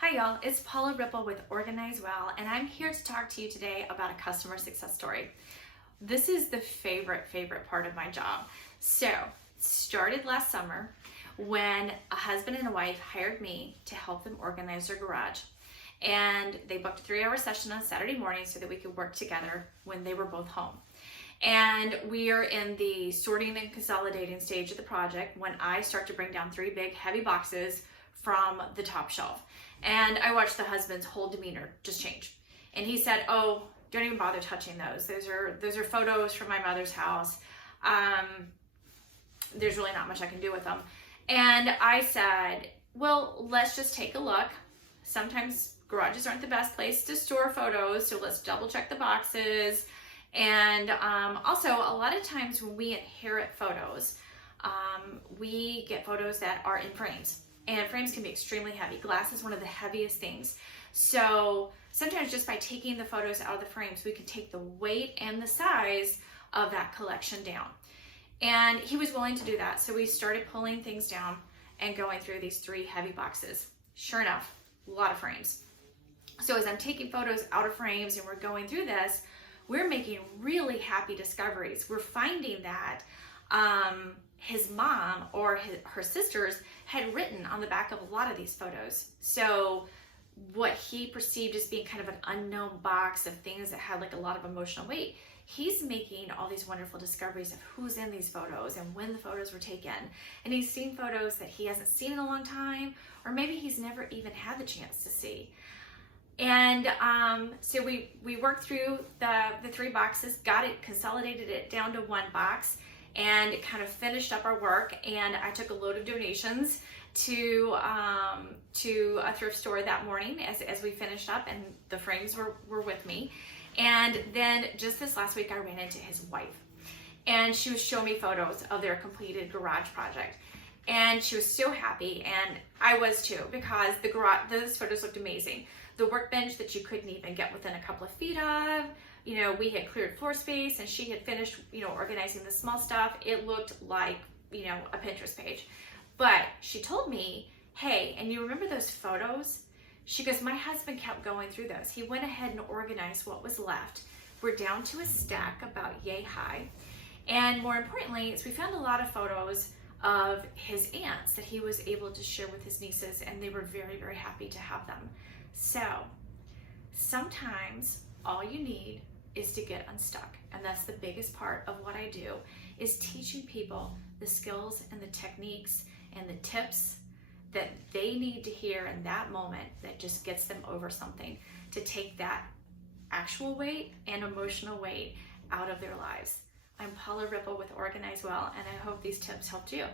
Hi y'all, it's Paula Ripple with Organize Well, and I'm here to talk to you today about a customer success story. This is the favorite part of my job. So, it started last summer when a husband and a wife hired me to help them organize their garage. And they booked a 3-hour session on Saturday morning so that we could work together when they were both home. And we are in the sorting and consolidating stage of the project when I start to bring down 3 big heavy boxes from the top shelf. And I watched the husband's whole demeanor just change. And he said, "Oh, don't even bother touching those. Those are photos from my mother's house. There's really not much I can do with them." And I said, "Well, let's just take a look. Sometimes garages aren't the best place to store photos, so let's double check the boxes." And also, a lot of times when we inherit photos, we get photos that are in frames. And frames can be extremely heavy. Glass is one of the heaviest things. So sometimes just by taking the photos out of the frames, we can take the weight and the size of that collection down. And he was willing to do that. So we started pulling things down and going through these 3 heavy boxes. Sure enough, a lot of frames. So as I'm taking photos out of frames and we're going through this, we're making really happy discoveries. We're finding that his mom or her sisters had written on the back of a lot of these photos. So what he perceived as being kind of an unknown box of things that had like a lot of emotional weight, he's making all these wonderful discoveries of who's in these photos and when the photos were taken. And he's seen photos that he hasn't seen in a long time, or maybe he's never even had the chance to see. And so we worked through the 3 boxes, got it, consolidated it down to 1 box, and it kind of finished up our work. And I took a load of donations to a thrift store that morning as we finished up, and the frames were with me. And then just this last week I ran into his wife, and she was showing me photos of their completed garage project. And she was so happy, and I was too, because those photos looked amazing. The workbench that you couldn't even get within a couple of feet of, we had cleared floor space, and she had finished, organizing the small stuff. It looked like, a Pinterest page. But she told me, "Hey, and you remember those photos?" She goes, "My husband kept going through those. He went ahead and organized what was left. We're down to a stack about yay high. And more importantly, is we found a lot of photos of his aunts that he was able to share with his nieces, and they were very, very happy to have them." So sometimes all you need is to get unstuck. And that's the biggest part of what I do, is teaching people the skills and the techniques and the tips that they need to hear in that moment that just gets them over something, to take that actual weight and emotional weight out of their lives. I'm Paula Ripple with Organize Well, and I hope these tips helped you.